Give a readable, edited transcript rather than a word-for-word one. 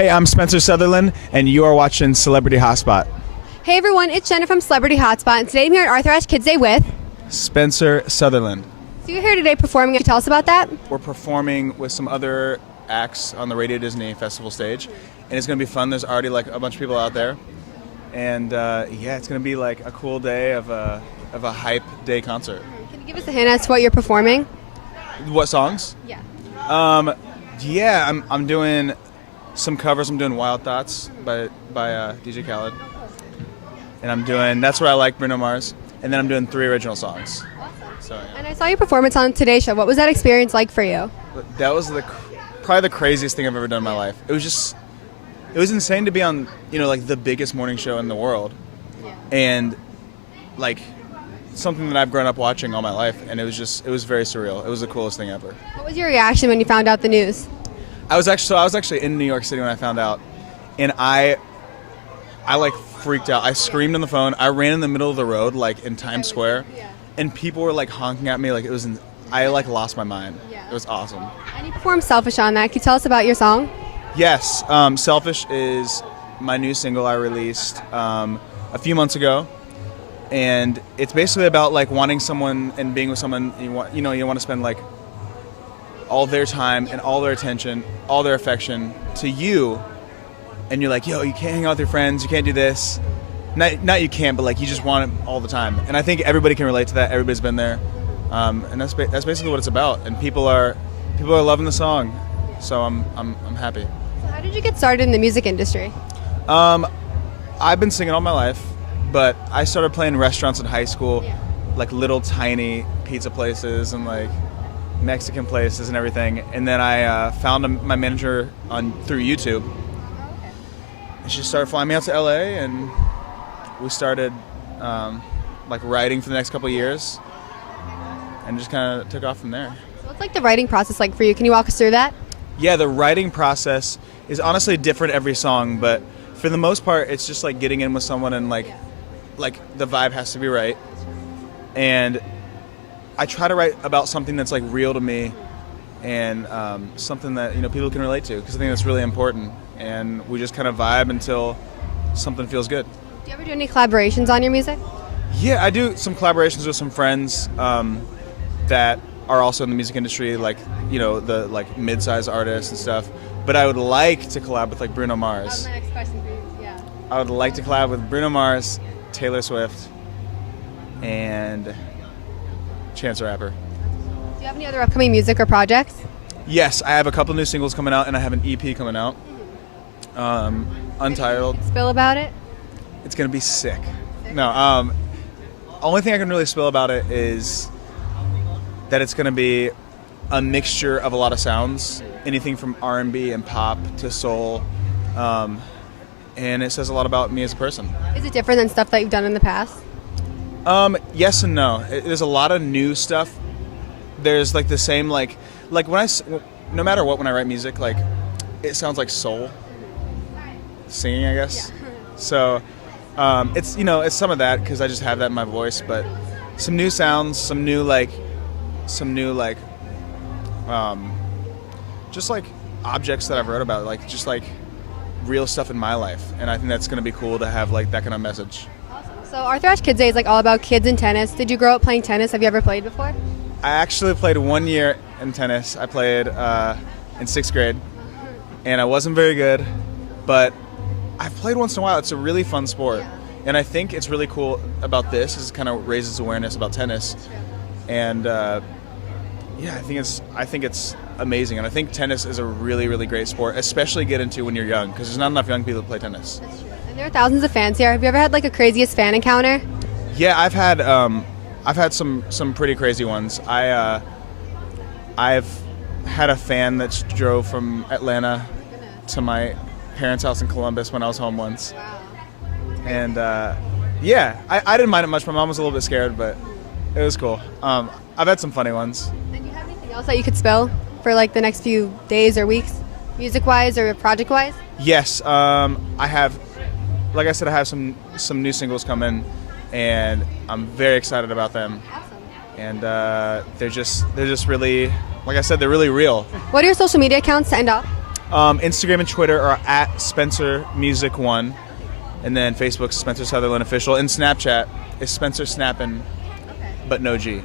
Hey, I'm Spencer Sutherland, and you are watching Celebrity Hotspot. Hey everyone, it's Jenna from Celebrity Hotspot, and today I'm here at Arthur Ashe Kids Day with Spencer Sutherland. So you're here today performing. Can you tell us about that? We're performing with some other acts on the Radio Disney Festival stage, and it's going to be fun. There's already like a bunch of people out there, and yeah, it's going to be like a cool day of a hype day concert. Can you give us a hint as to what you're performing? What songs? Yeah. Yeah, I'm doing some covers. I'm doing Wild Thoughts by DJ Khaled. And That's What I Like, Bruno Mars. And then I'm doing 3 original songs. Awesome. So, yeah. And I saw your performance on Today's Show. What was that experience like for you? That was probably the craziest thing I've ever done in my life. It was insane to be on, like the biggest morning show in the world. Yeah. And like something that I've grown up watching all my life. And it was very surreal. It was the coolest thing ever. What was your reaction when you found out the news? I was actually in New York City when I found out. And I like freaked out. I screamed on the phone. I ran in the middle of the road, like in Times Square, and people were like honking at me. Like I like lost my mind. Yeah. It was awesome. And you performed Selfish on that. Can you tell us about your song? Yes, Selfish is my new single I released a few months ago, and it's basically about like wanting someone and being with someone you want to spend like all their time and all their attention, all their affection to you. And you're like, yo, you can't hang out with your friends, you can't do this. Not you can't, but like you just want it all the time. And I think everybody can relate to that. Everybody's been there, and that's basically what it's about. And people are loving the song, so I'm happy. So how did you get started in the music industry? I've been singing all my life, but I started playing restaurants in high school, like little tiny pizza places and like Mexican places and everything. And then I found my manager through YouTube. She started flying me out to LA, and we started like writing for the next couple of years, and just kind of took off from there. So what's like the writing process like for you? Can you walk us through that? Yeah, the writing process is honestly different every song, but for the most part, it's just like getting in with someone and like the vibe has to be right. And I try to write about something that's like real to me, and something that people can relate to, because I think that's really important. And we just kind of vibe until something feels good. Do you ever do any collaborations on your music? Yeah, I do some collaborations with some friends that are also in the music industry, like the like mid-size artists and stuff. But I would like to collab with like Bruno Mars. That was my next question for you. Yeah. I would like to collab with Bruno Mars, Taylor Swift, and Chance the Rapper. Do you have any other upcoming music or projects? Yes, I have a couple new singles coming out, and I have an EP coming out. Untitled. Spill about it? It's gonna be sick. No, only thing I can really spill about it is that it's gonna be a mixture of a lot of sounds, anything from R&B and pop to soul, and it says a lot about me as a person. Is it different than stuff that you've done in the past? Yes and no. There's a lot of new stuff. There's like the same like no matter what, when I write music, like it sounds like soul singing, I guess. Yeah. So it's it's some of that because I just have that in my voice, but some new sounds, some new just like objects that I've wrote about, like just like real stuff in my life, and I think that's gonna be cool to have like that kind of message. Awesome. So Arthur Ashe Kids Day is like all about kids and tennis. Did you grow up playing tennis? Have you ever played before? I actually played 1 year in tennis. I played in 6th grade, and I wasn't very good, but I've played once in a while. It's a really fun sport, and I think it's really cool about this is it kind of raises awareness about tennis, and yeah, I think it's amazing, and I think tennis is a really, really great sport, especially get into when you're young, because there's not enough young people to play tennis. That's true. And there are thousands of fans here. Have you ever had like a craziest fan encounter? Yeah, I've had some pretty crazy ones. I've had a fan that drove from Atlanta to my parents' house in Columbus when I was home once. Wow. And yeah, I didn't mind it much. My mom was a little bit scared, but it was cool. I've had some funny ones. And do you have anything else that you could spill for like the next few days or weeks, music-wise or project-wise? Yes, I have. Like I said, I have some new singles coming, and I'm very excited about them. Awesome. And they're just really, like I said, they're really real. What are your social media accounts to end off? Instagram and Twitter are at Spencer Music One, and then Facebook's Spencer Sutherland Official, and Snapchat is Spencer Snappin', but no G.